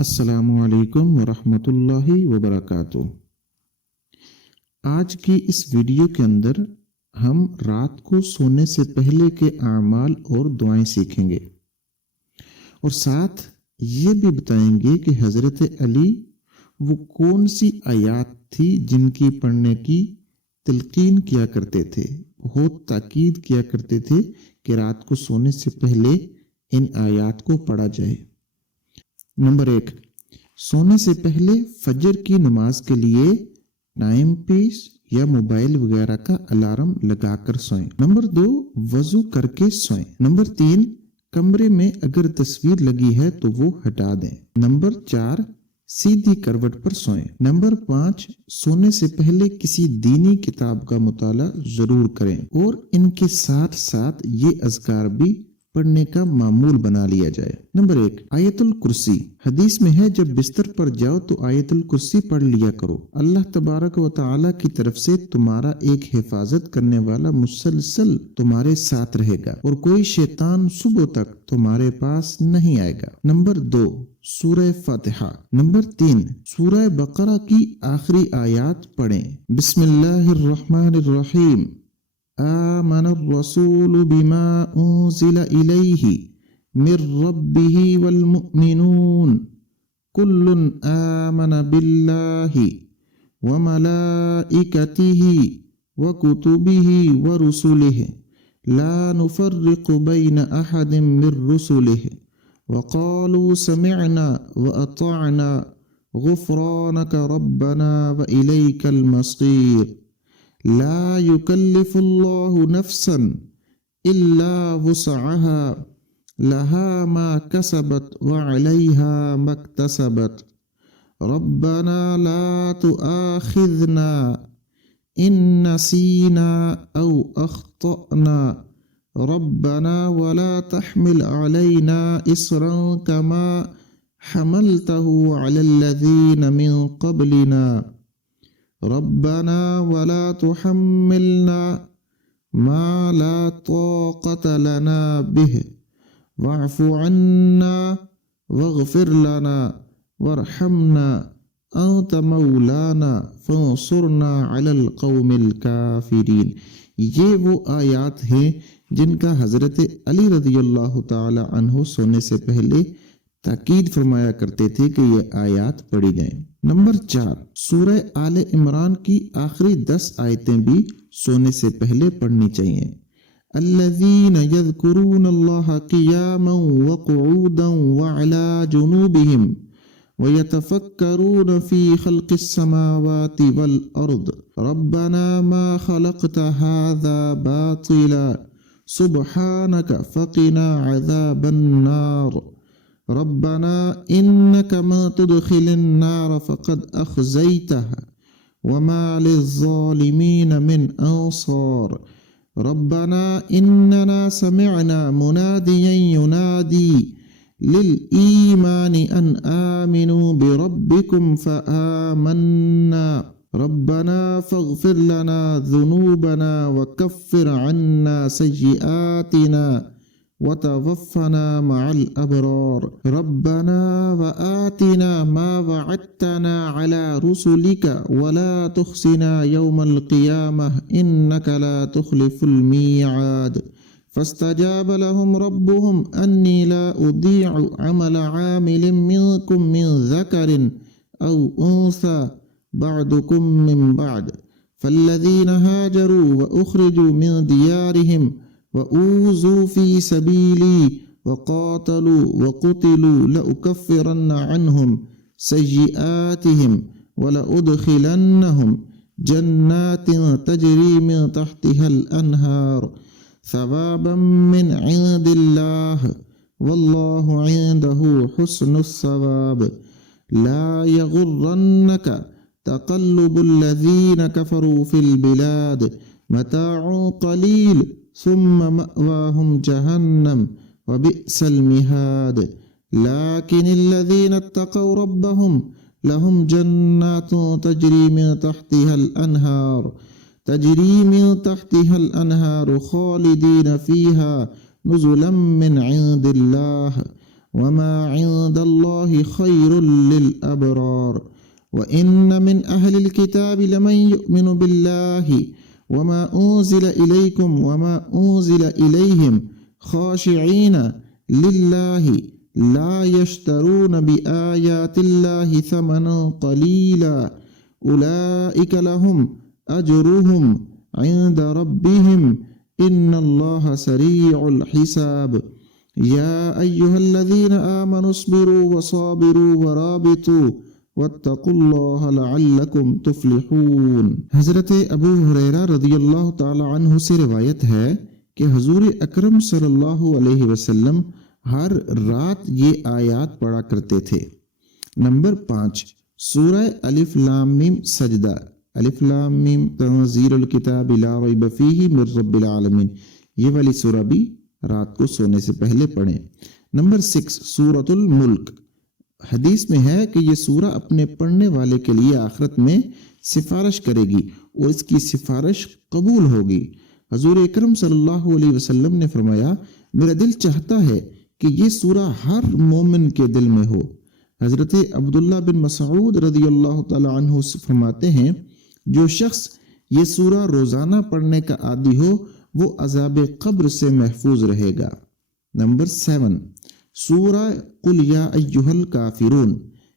السلام علیکم ورحمۃ اللہ وبرکاتہ۔ آج کی اس ویڈیو کے اندر ہم رات کو سونے سے پہلے کے اعمال اور دعائیں سیکھیں گے، اور ساتھ یہ بھی بتائیں گے کہ حضرت علی وہ کون سی آیات تھی جن کی پڑھنے کی تلقین کیا کرتے تھے، بہت تاکید کیا کرتے تھے کہ رات کو سونے سے پہلے ان آیات کو پڑھا جائے۔ نمبر 1، سونے سے پہلے فجر کی نماز کے لیے ٹائم پیس یا موبائل وغیرہ کا الارم لگا کر سوئیں۔ نمبر 2، وضو کر کے سوئیں۔ نمبر 3، کمرے میں اگر تصویر لگی ہے تو وہ ہٹا دیں۔ نمبر 4، سیدھی کروٹ پر سوئیں۔ نمبر 5، سونے سے پہلے کسی دینی کتاب کا مطالعہ ضرور کریں، اور ان کے ساتھ ساتھ یہ اذکار بھی پڑھنے کا معمول بنا لیا جائے۔ نمبر 1، آیت الکرسی۔ حدیث میں ہے جب بستر پر جاؤ تو آیت الکرسی پڑھ لیا کرو، اللہ تبارک و تعالی کی طرف سے تمہارا ایک حفاظت کرنے والا مسلسل تمہارے ساتھ رہے گا، اور کوئی شیطان صبح تک تمہارے پاس نہیں آئے گا۔ نمبر 2، سورہ فاتحہ۔ نمبر 3، سورہ بقرہ کی آخری آیات پڑھیں۔ بسم اللہ الرحمن الرحیم، آمن الرسول بما انزل الیہ من ربہ والمؤمنون کل آمن باللہ وملائکتہ وکتبہ ورسلہ لا نفرق بین احد من رسلہ وقالوا سمعنا واطعنا غفرانک ربنا والیک المصیر لا يكلف الله نفسا إلا وسعها لها ما كسبت وعليها ما اكتسبت ربنا لا تؤاخذنا إن نسينا أو أخطأنا ربنا ولا تحمل علينا إصرا كما حملته على الذين من قبلنا ربنا ولا تحملنا ما لا طاقة لنا به واعف عنا واغفر لنا وارحمنا أنت مولانا فانصرنا على القوم الكافرين۔ یہ وہ آیات ہیں جن کا حضرت علی رضی اللہ تعالی عنہ سونے سے پہلے تاکید فرمایا کرتے تھے کہ یہ آیات پڑھی جائیں۔ نمبر 4، سورہ آل عمران کی آخری 10 آیتیں بھی سونے سے پہلے پڑھنی چاہیے۔ الذین یذکرون اللہ قیاما وقعودا وعلی جنوبہم ویتفکرون فی خلق السماوات والارض ربنا ما خلقت هذا باطلا سبحانک فقنا عذاب النار ربنا إنك ما تدخل النار فقد أخزيتها وما للظالمين من أنصار ربنا إننا سمعنا مناديا ينادي للإيمان أن آمنوا بربكم فآمنا ربنا فاغفر لنا ذنوبنا وكفر عنا سيئاتنا وتوفنا مع الأبرار ربنا وآتنا ما وعدتنا على رسلك ولا تخزنا يوم القيامة إنك لا تخلف الميعاد فاستجاب لهم ربهم أني لا أضيع عمل عامل منكم من ذكر أو أنثى بعضكم من بعد فالذين هاجروا وأخرجوا من ديارهم وأوذوا في سبيلي وقاتلوا وقتلوا لأكفرن عنهم سيئاتهم ولأدخلنهم جنات تجري من تحتها الأنهار ثوابا من عند الله والله عنده حسن الثواب لا يغرنك تقلب الذين كفروا في البلاد متاع قليل ثم مأواهم جهنم وبئس المهاد لكن الذين اتقوا ربهم لهم جنات تجري من تحتها الأنهار خالدين فيها نزلا من عند الله وما عند الله خير للأبرار وإن من أهل الكتاب لمن يؤمن بالله وما أنزل إليكم وما أنزل إليهم خاشعين لله لا يشترون بآيات الله ثمنا قليلا أولئك لهم أجرهم عند ربهم إن الله سريع الحساب يا أيها الذين آمنوا اصبروا وصابروا ورابطوا واتقوا اللہ لعلکم تفلحون۔ حضرت ابو ہریرہ رضی اللہ تعالی عنہ سے روایت ہے کہ حضور اکرم صلی اللہ علیہ وسلم ہر رات یہ آیات پڑھا کرتے تھے۔ نمبر 5، سورہ الف لام میم سجدہ۔ الف لام میم تنزیل الکتاب لا ریب فیہ من رب العالمین، یہ والی سورہ بھی رات کو سونے سے پہلے پڑھیں۔ نمبر 6، سورۃ الملک۔ حدیث میں ہے کہ یہ سورہ اپنے پڑھنے والے کے لیے آخرت میں سفارش کرے گی اور اس کی سفارش قبول ہوگی۔ حضور اکرم صلی اللہ علیہ وسلم نے فرمایا، میرا دل چاہتا ہے کہ یہ سورہ ہر مومن کے دل میں ہو۔ حضرت عبداللہ بن مسعود رضی اللہ تعالی عنہ سے فرماتے ہیں، جو شخص یہ سورہ روزانہ پڑھنے کا عادی ہو وہ عذاب قبر سے محفوظ رہے گا۔ نمبر 7، سورہ قل یا ایھا الکافرون۔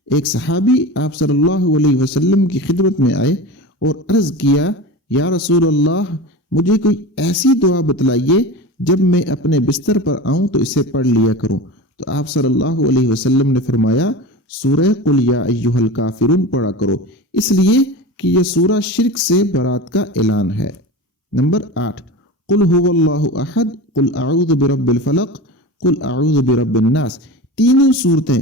ایک صحابی آپ صلی اللہ علیہ وسلم کی خدمت میں آئے اور عرض کیا، یا رسول اللہ، مجھے کوئی ایسی دعا بتلائیے جب میں اپنے بستر پر آؤں تو اسے پڑھ لیا کروں۔ تو آپ صلی اللہ علیہ وسلم نے فرمایا، سورہ قل یا ایھا الکافرون پڑھا کرو، اس لیے کہ یہ سورہ شرک سے برات کا اعلان ہے۔ نمبر 8، قل هو اللہ احد، قل اعوذ برب الفلق، قل اعوذ برب الناس۔ تینوں صورتیں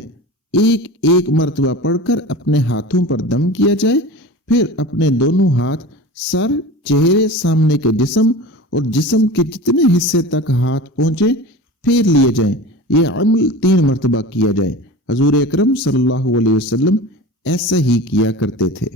ایک ایک مرتبہ پڑھ کر اپنے ہاتھوں پر دم کیا جائے، پھر اپنے دونوں ہاتھ سر، چہرے، سامنے کے جسم اور جسم کے جتنے حصے تک ہاتھ پہنچے پھیر لیے جائیں۔ یہ عمل 3 مرتبہ کیا جائے۔ حضور اکرم صلی اللہ علیہ وسلم ایسا ہی کیا کرتے تھے۔